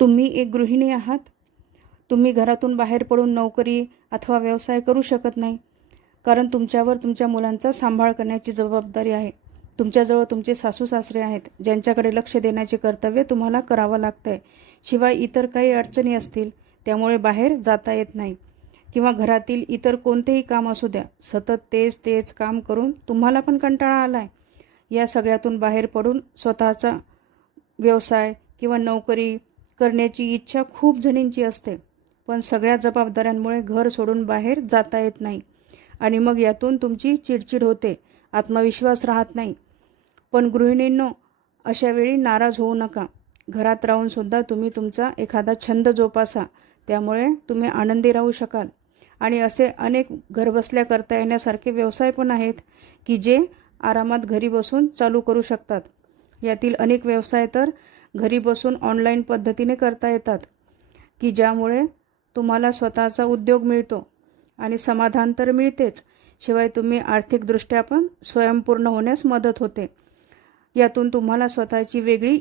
तुम्ही एक गृहिणी आहात. तुम्ही घरातून बाहेर पडून नोकरी अथवा व्यवसाय करू शकत नाही, कारण तुमच्यावर तुमच्या मुलांचा सांभाळ करण्याची जबाबदारी आहे. तुमच्याजवळ तुमचे सासू सासरे आहेत, ज्यांच्याकडे लक्ष देण्याचे कर्तव्य तुम्हाला करावं लागतंय. शिवाय इतर काही अडचणी असतील, त्यामुळे बाहेर जाता येत नाही. किंवा घरातील इतर कोणतेही काम असू द्या, सतत तेच तेच काम करून तुम्हाला पण कंटाळा आलाय. या सगळ्यातून बाहेर पडून स्वतःचा व्यवसाय किंवा नोकरी करण्याची इच्छा खूप जणींची असते, पण सगळ्या जबाबदाऱ्यांमुळे घर सोडून बाहेर जाता येत नाही आणि मग यातून तुमची चिडचिड होते, आत्मविश्वास राहत नाही. पण गृहिणींनो, अशा वेळी नाराज होऊ नका. घरात राहून सुद्धा तुम्ही तुमचा एखादा छंद जोपासा, त्यामुळे तुम्ही आनंदी राहू शकाल. आणि असे अनेक घरबसल्या करता येण्यासारखे व्यवसाय पण आहेत की जे आरामात घरी बसून चालू करू शकतात. यातील अनेक व्यवसाय तर घरी बसून ऑनलाईन पद्धतीने करता येतात, की ज्यामुळे तुम्हाला स्वतःचा उद्योग मिळतो आणि समाधान तर मिळतेच, शिवाय तुम्ही आर्थिकदृष्ट्या पण स्वयंपूर्ण होण्यास मदत होते. यातून तुम्हाला स्वतःची वेगळी